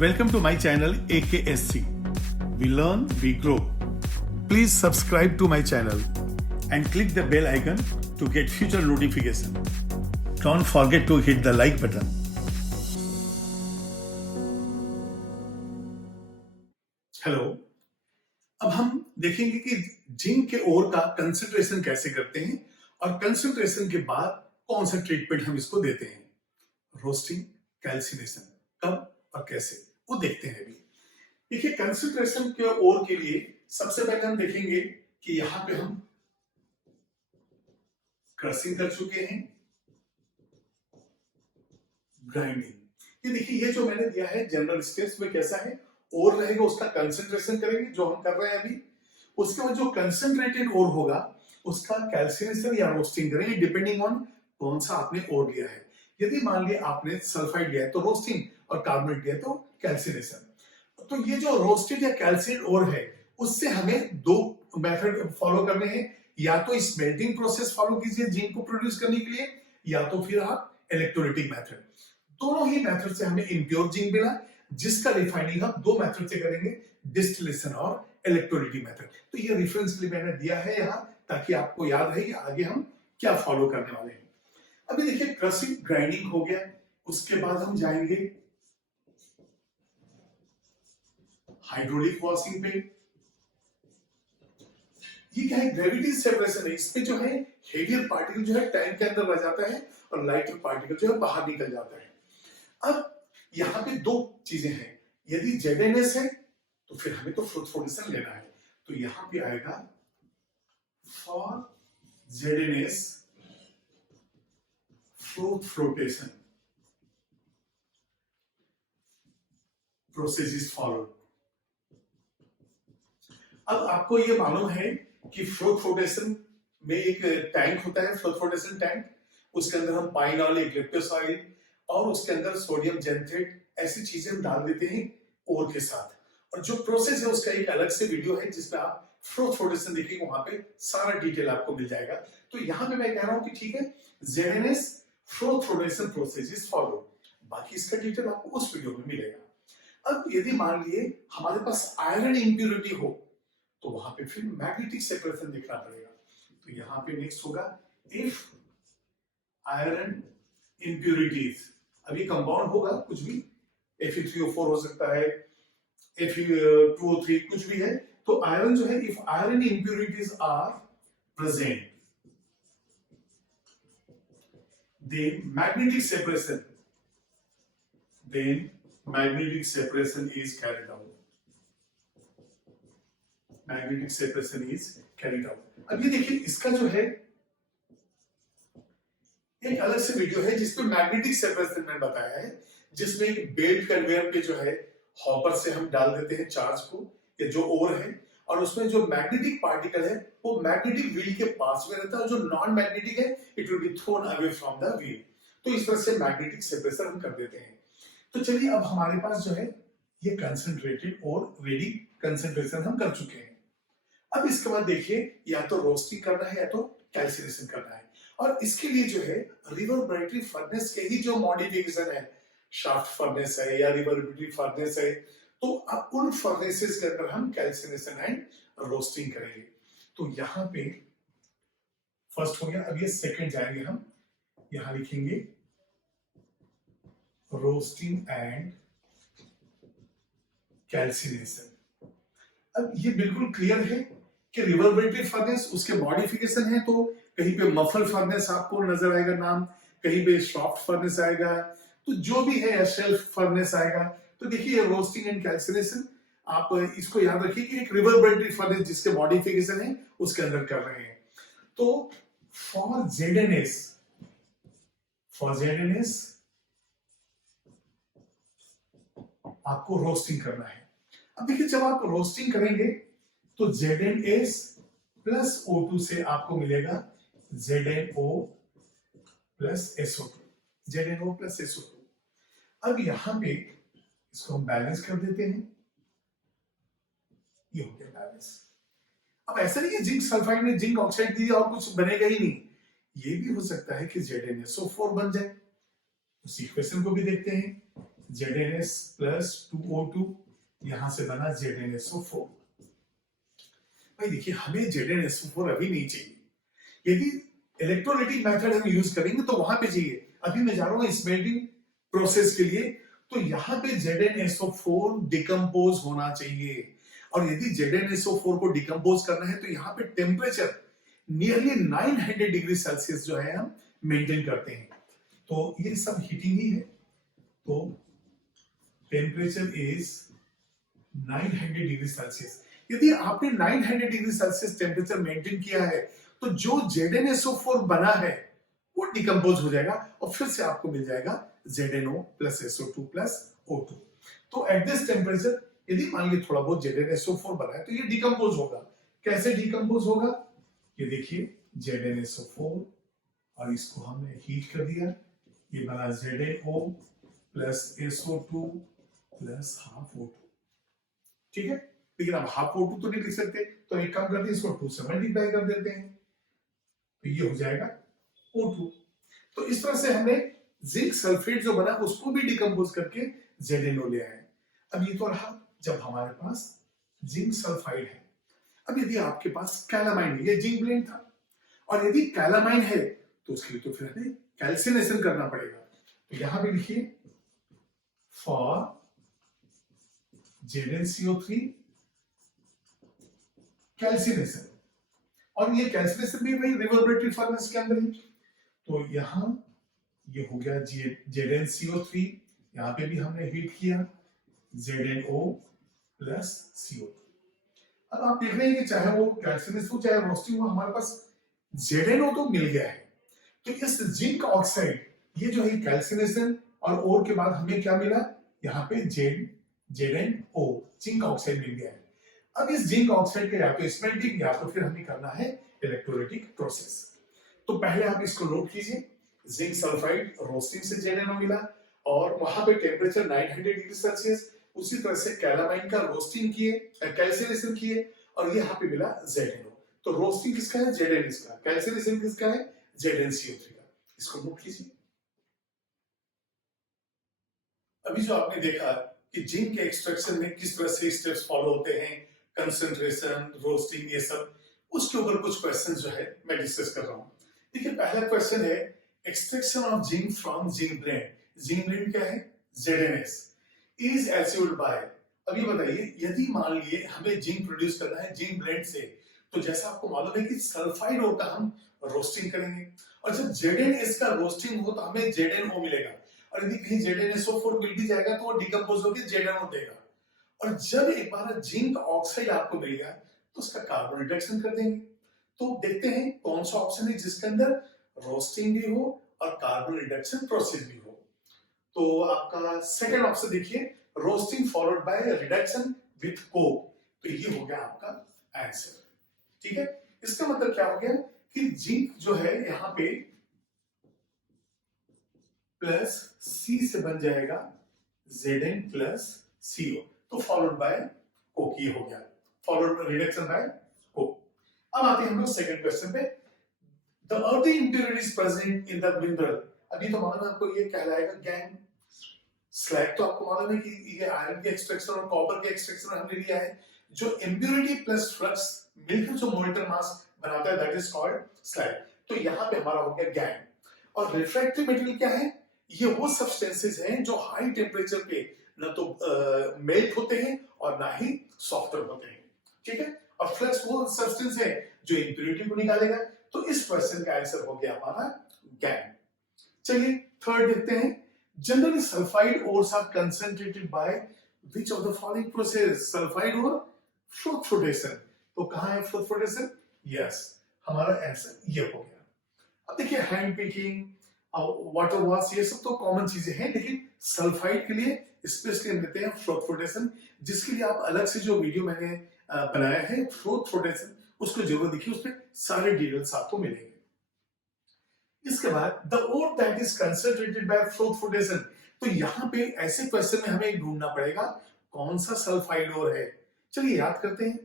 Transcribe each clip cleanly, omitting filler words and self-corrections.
Welcome to my channel AKSC. We learn, we grow. Please subscribe to my channel and click the bell icon to get future notification. Don't forget to hit the like button. Hello, अब हम देखेंगे कि zinc के ओर का concentration कैसे करते हैं और कंसंट्रेशन के बाद कौन सा ट्रीटमेंट हम इसको देते हैं। रोस्टिंग, कैल्सिनेशन कब और कैसे वो देखते हैं। अभी देखिए, कंसंट्रेशन के ओर के लिए सबसे पहले हम देखेंगे कि यहां पे हम क्रशिंग कर चुके हैं, ग्राइंडिंग। ये देखिए, ये जो मैंने दिया है जनरल स्टेप्स में कैसा है, ओर रहेगा उसका कंसंट्रेशन करेंगे जो हम कर रहे हैं अभी। उसके बाद जो कंसंट्रेटेड ओर होगा उसका कैल्सिनेशन या रोस्टिंग करेंगे, डिपेंडिंग ऑन कौन सा आपने ओर लिया है। यदि मान लिया आपने सल्फाइड लिया है तो रोस्टिंग और कार्बोनेट लिया तो कैल्सिनेशन। तो ये जो रोस्टेड या कैल्सिनेट ओर है उससे हमें दो मेथड फॉलो करने हैं। या तो स्मेल्टिंग प्रोसेस फॉलो कीजिए जिंक को प्रोड्यूस करने के लिए, या तो फिर आप इलेक्ट्रोलाइटिक मेथड। दोनों ही मेथड से हमें इम्प्योर जिंक मिला, जिसका रिफाइनिंग हम दो मेथड से करेंगे, डिस्टिलेशन और इलेक्ट्रोलाइटिक मेथड। तो ये रेफरेंस के लिए मैंने दिया है यहाँ, ताकि आपको याद रहे कि आगे हम क्या फॉलो करने वाले हैं। अभी देखिए, क्रशिंग ग्राइंडिंग हो गया, उसके बाद हम जाएंगे हाइड्रोलिक वॉशिंग पे। ये क्या है, ग्रेविटी सेपरेशन है। इसमें जो है हेवियर पार्टिकल जो है टैंक के अंदर रह जाता है और लाइटर पार्टिकल जो है बाहर निकल जाता है। अब यहाँ पे दो चीजें हैं, यदि ZNS है तो फिर हमें तो फ्लोटेशन लेना है। तो यहाँ पे आएगा for ZNS flotation process is followed। अब आपको ये मालूम है कि फ्लोटेशन में एक टैंक होता है, फ्लोटेशन टैंक। उसके अंदर हम पाइनॉल, ग्लिप्टोसाइड और उसके अंदर सोडियम जेनथेट ऐसी चीजें हम डाल देते हैं ओर के साथ। और जो प्रोसेस है उसका एक अलग से वीडियो है जिसमें आप फ्लोटेशन देखिए, वहां पे सारा डिटेल आपको मिल जाएगा। तो यहाँ पे मैं कह रहा हूं कि ठीक है, ZNS flotation process is follow, बाकी इसका डिटेल आपको उस वीडियो में मिलेगा। अब यदि मान लिए हमारे पास आयरन इंप्योरिटी हो तो वहां पे फिर मैग्नेटिक सेपरेशन देखना पड़ेगा। तो यहाँ पे नेक्स्ट होगा इफ आयरन इंप्योरिटीज। अभी कंपाउंड होगा कुछ भी, Fe3O4 हो सकता है, Fe2O3 कुछ भी है। तो आयरन जो है, if iron impurities are present then magnetic separation is carried out। Magnetic separation is carried out. अब ये देखिए, इसका जो है एक अलग से वीडियो है जिसमें मैग्नेटिक सेपरेशन मैंने बताया है, जिसमें एक बेल्ट कन्वेयर पे जो है हॉपर से हम डाल देते हैं चार्ज को, या जो ओर है, और उसमें जो मैग्नेटिक पार्टिकल है वो मैग्नेटिक व्हील के पास में रहता है, जो नॉन मैग्नेटिक है it will be thrown away from the wheel. तो इस तरह से मैग्नेटिक सेपरेशन हम कर देते हैं। तो चलिए, अब हमारे पास जो है ये कंसंट्रेटेड और रेडी कंसंट्रेशन हम कर चुके हैं। अब इसके बाद देखिए, या तो रोस्टिंग करना है या तो कैल्सिनेशन करना है। और इसके लिए जो है रिवर्बरेटरी फर्नेस के ही जो मॉडिफिकेशन है, शाफ्ट फर्नेस है या रिवर्बरेटरी फर्नेस है, तो अब उन फर्नेसेस के अंदर हम कैल्सिनेशन एंड रोस्टिंग करेंगे। तो यहाँ पे फर्स्ट हो गया। अब ये सेकंड जाएंगे हम, यहां लिखेंगे रोस्टिंग एंड कैल्सिनेशन। अब ये बिल्कुल क्लियर है कि रिवर्बरेटरी फर्नेस उसके मॉडिफिकेशन है। तो कहीं पे मफल फर्नेस आपको नजर आएगा नाम, कहीं पे सॉफ्ट फर्नेस आएगा, तो जो भी है शेल्फ फर्नेस आएगा। तो देखिए, रोस्टिंग एंड कैल्सिनेशन आप इसको याद रखिए कि एक रिवर्बरेटरी फर्नेस जिसके मॉडिफिकेशन है उसके अंदर कर रहे हैं। तो फॉर ZNS आपको रोस्टिंग करना है। अब देखिए, जब आप रोस्टिंग करेंगे तो ZNS प्लस O2 से आपको मिलेगा ZNO प्लस SO2। अब यहां पे इसको हम बैलेंस कर देते हैं, ये हो गया बैलेंस। अब ऐसा नहीं है जिंक सल्फाइड ने जिंक ऑक्साइड दी और कुछ बनेगा ही नहीं, ये भी हो सकता है कि ZnSO4 बन जाए। उस इक्वेशन को भी देखते हैं, ZnS प्लस 2O2, यहां से बना ZnSO4। भाई देखिए हमें ZnSO4 अभी नहीं चाहिए, यदि इलेक्ट्रोलाइटिक मेथड हम यूज करेंगे तो वहां पे चाहिए। अभी मैं जा रहा हूं स्मेल्टिंग प्रोसेस के लिए, तो यहाँ पे ZnSO4 डिकम्पोज होना चाहिए, और यदि ZnSO4 को डिकम्पोज करना है तो यहाँ पे टेम्परेचर नियरली 900 डिग्री सेल्सियस जो है हम मेंटेन करते हैं। तो ये सब हीटिंग ही है, तो टेम्परेचर इज 900 डिग्री सेल्सियस। यदि आपने 900 डिग्री सेल्सियस टेम्परेचर मेंटेन किया है तो जो ZnSO4 बना है वो डिकम्पोज हो जाएगा और फिर से आपको मिल जाएगा ZnO plus SO2 plus O2। तो एट दिस टेम्परेचर यदि मान लीजिए थोड़ा बहुत ZnSO4 बना है तो ये डिकम्पोज होगा। कैसे डिकम्पोज होगा, ये देखिए ZnSO4 और इसको हमने हीट कर दिया, ये बना ZnO plus SO2 plus half O2। ठीक है, लेकिन अब हाफ O2 तो नहीं लिख सकते, तो एक काम करते हैं इसको 2 से मल्टीप्लाई कर देते हैं, तो ये हो जाएगा O2। तो इस तरह से हमने जिंक सल्फेट जो बना उसको भी डिकम्पोज करके ZnO लिया है। अब ये तो रहा जब हमारे पास जिंक सल्फाइड है। अब यदि आपके पास कैलामाइन है, ये जिंक ब्लेंड था, और यदि कैलामाइन है तो उसके लिए तो फिर हमें कैल्सिनेशन करना पड़ेगा। तो यहां भी लिखिए फॉर ZnCO3 कैल्सिनेशन, और ये कैल्सिनेशन भी वही रिवर्बरेटरी फर्नेस के अंदर ही। तो यहां ये हो गया ZnCO3, यहां पे भी हमने हीट किया ZnO प्लस CO2। अब आप देख रहे हैं कि चाहे वो कैल्सिनेशन हो चाहे रोस्टिंग हो, हमारे पास ZnO तो मिल गया है। तो इस जिंक ऑक्साइड, ये जो है कैल्सिनेशन और ओर के बाद हमें क्या मिला, यहाँ पे ZnO जिंक ऑक्साइड मिल गया है। अब इस जिंक ऑक्साइड का या तो स्मेल्टिंग या तो फिर हमें करना है इलेक्ट्रोलाइटिक प्रोसेस। तो पहले आप इसको नोट कीजिए, जिंक सल्फाइड रोस्टिंग से ZnO मिला और वहां पे टेम्परेचर 900 डिग्री सेल्सियस। उसी तरह से कैलामाइन का रोस्टिंग किए, कैल्सिनेशन किए, और ये यहाँ पे मिला ZnO। तो रोस्टिंग किसका है, ZnS का, कैल्सिनेशन किसका है, ZnCO3 का। इसको नोट कीजिए। अभी जो आपने देखा कि जिंक के एक्सट्रैक्शन में किस तरह से स्टेप्स फॉलो होते हैं, कंसंट्रेशन, रोस्टिंग, ये सब, उसके ऊपर कुछ क्वेश्चन जो है मैं डिस्कस कर रहा हूं। देखिए पहला क्वेश्चन है extraction of zinc from zinc blende. Zinc blende क्या है, ZnS इज अचीव्ड बाय। अभी बताइए यदि मान लिए हमें जिंक प्रोड्यूस करना है जिंक ब्लेंड से, तो जैसा आपको मालूम है कि सल्फाइड ओर का हम रोस्टिंग करेंगे, और जब ZnS का रोस्टिंग हो तो हमें ZnO मिलेगा, और यदि कहीं ZnSO4 मिल भी जाएगा तो वो डिकम्पोज होकर ZnO देगा। और जब एक बार जिंक ऑक्साइड आपको मिल गया तो उसका कार्बन रिडक्शन कर देंगे। तो देखते हैं कौन सा ऑप्शन है जिसके अंदर रोस्टिंग भी हो और कार्बन रिडक्शन प्रोसेस भी हो। तो आपका सेकंड ऑप्शन देखिए, roasting followed by reduction with Coke. तो ये हो गया आपका आंसर। ठीक है, इसका मतलब क्या हो गया कि जिंक जो है यहाँ पे प्लस C से बन जाएगा Zn प्लस CO, तो फॉलोड बाय कोक, ये हो गया फॉलोड रिडक्शन बाय कोक। अब आते हैं हम लोग सेकंड क्वेश्चन पे। The earthy impurities present in the mineral, अभी तो मालूम है आपको ये कहलाएगा गैंग। स्लैग तो आपको मालूम है कि ये आयरन के एक्सट्रैक्शन और कॉपर के एक्सट्रैक्शन हमने लिया है। जो इम्प्योरिटी प्लस फ्लक्स मिलकर जो मोल्टन मास बनाता है दैट इज कॉल्ड स्लैग। तो यहाँ पे हमारा हो गया गैंग। और रिफ्रैक्टिव मटेरियल क्या है, ये वो सब्सटेंसेस हैं जो हाई टेम्परेचर पे न तो मेल्ट होते हैं और ना ही सॉफ्टर होते हैं। ठीक है, और फ्लक्स वो सब्सटेंस है जो इम्प्योरिटी को निकालेगा। तो इस क्वेश्चन का आंसर हो गया हमारा गैंग। चलिए थर्ड देखते हैं। Generally sulphide ores are concentrated by which of the following process, sulphide ore flotation. तो कहां है फ्लोटेशन, यस हमारा आंसर ये हो गया। अब देखिए हैंड पिकिंग, वाटर वॉश, ये सब तो कॉमन चीजें हैं, लेकिन सल्फाइड के लिए स्पेशली हम लेते हैं फ्लोटेशन, जिसके लिए आप अलग से जो वीडियो मैंने बनाया है फ्लोटेशन, उसको जरूर देखिए, उसमें सारे डिटेल्स आपको मिलेंगे। इसके बाद the ore that is concentrated by flotation. तो यहाँ पे ऐसे क्वेश्चन में हमें ढूंढना पड़ेगा कौन सा सल्फाइड ओर है। चलिए याद करते हैं,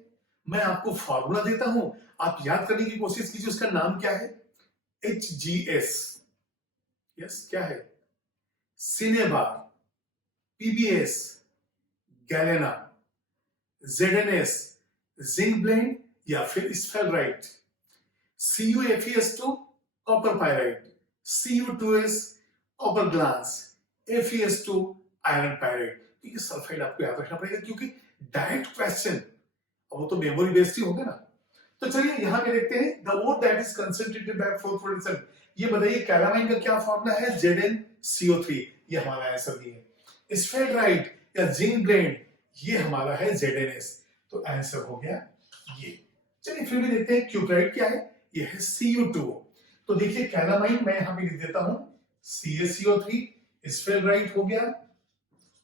मैं आपको फॉर्मूला देता हूं, आप याद करने की कोशिश कीजिए। उसका नाम क्या है, HGS। यस क्या है, cinnabar PBS, galena, ZNS, zinc blende या फिर स्फेलराइट, CuFeS2 copper pyrite, Cu2S copper glass, FeS2 iron pyrite. तो ये सल्फाइड आपको याद रखना पड़ेगा क्योंकि डायरेक्ट क्वेश्चन, वो तो मेमोरी बेस्ड ही होगा ना। तो चलिए यहां पे देखते हैं the ore that is concentrated by fluorescent. ये बताइए कैलामाइन का क्या फॉर्मूला है? ZnCO3। ये हमारा आंसर नहीं है। स्फेलराइट या जिंक ब्लेंड, ये हमारा है ZnS। तो आंसर हो गया ये। चलिए फिर भी देखते हैं क्यूप्राइट क्या है। ये है Cu2। तो देखिए कैलामाइन मैं यहां पे लिख देता हूं CaCO3, स्फेलराइट हो गया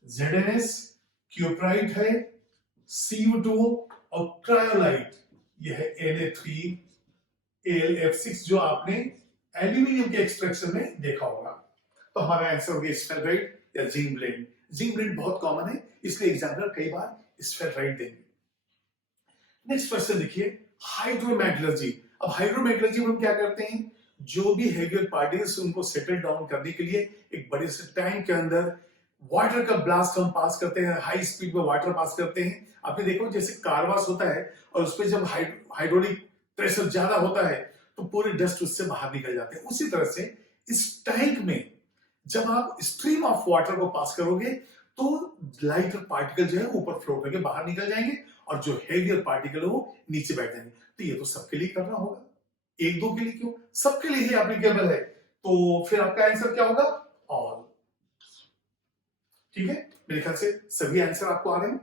ZnS, क्यूप्राइट है Cu2 और क्रायोलाइट ये है Na3AlF6 जो आपने एल्यूमिनियम के एक्सट्रैक्शन में देखा होगा। तो हमारा आंसर हो गया स्फेलराइट या जिंक ब्लेंड। जिंक ब्लेंड बहुत कॉमन है इसलिए एग्जामिनर कई बार स्फेलराइट देंगे। नेक्स्ट क्वेश्चन देखिए हाइड्रोमेटलर्जी। अब हाइड्रोमेटलर्जी में हम क्या करते हैं? जो भी हेवियर पार्टिकल्स उनको सेटल डाउन करने के लिए एक बड़े से टैंक के अंदर वाटर का ब्लास्ट हम पास करते हैं, हाई स्पीड में वाटर पास करते हैं। आपने देखो जैसे कारवास होता है और उसपे जब हाइड्रोलिक प्रेशर ज्यादा होता है तो पूरे डस्ट उससे बाहर निकल जाते हैं। उसी तरह से इस टैंक में जब आप स्ट्रीम ऑफ वाटर को पास करोगे तो लाइटर पार्टिकल जो है ऊपर फ्लोट होकर बाहर निकल जाएंगे और जो हेवियर पार्टिकल है वो नीचे बैठ जाएंगे। तो ये तो सबके लिए करना होगा, एक दो के लिए क्यों, सबके लिए ही एप्लीकेबल है। तो फिर आपका आंसर क्या होगा? ऑल। ठीक है, मेरे ख्याल से सभी आंसर आपको आ रहे हैं।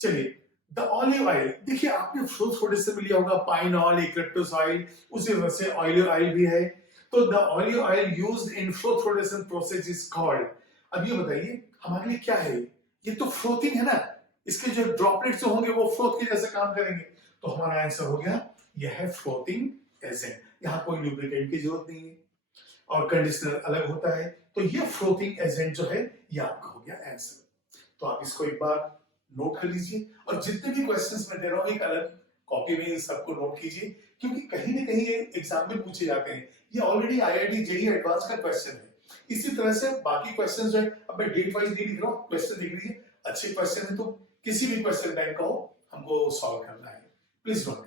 चलिए द ऑलिव ऑयल, देखिए आपने थोड़े से भी लिया होगा पाइन ऑयल, यूकलिप्टस ऑयल, उसी तरह से ऑलिव ऑयल भी है। तो the olive oil used in fluorescent process is called. अब ये बताइए हमारे लिए क्या है? ये तो फ्लोटिंग है ना, इसके जो ड्रॉपलेट्स जो होंगे वो फ्लोट के जैसे काम करेंगे। तो हमारा आंसर हो गया यह है फ्लोटिंग एजेंट। यहाँ कोई लुब्रिकेंट की जरूरत नहीं है और कंडीशनर अलग होता है। तो ये फ्लोटिंग एजेंट जो है ये आपका हो गया आंसर। तो आप इसको एक बार नोट कर लीजिए और जितने भी क्वेश्चंस मैं दे रहा हूं एक अलग कॉपी में इन सबको नोट कीजिए क्योंकि कहीं ना कहीं ये एग्जाम में पूछे जाते हैं। ये ऑलरेडी IIT JEE एडवांस का क्वेश्चन है। इसी तरह से बाकी क्वेश्चंस जो है, अब मैं डेट वाइज नहीं लिख रहा हूं, क्वेश्चन देख लीजिए। अच्छे क्वेश्चन है तो किसी भी क्वेश्चन बैंक का हो हमको सॉल्व करना है। Please don't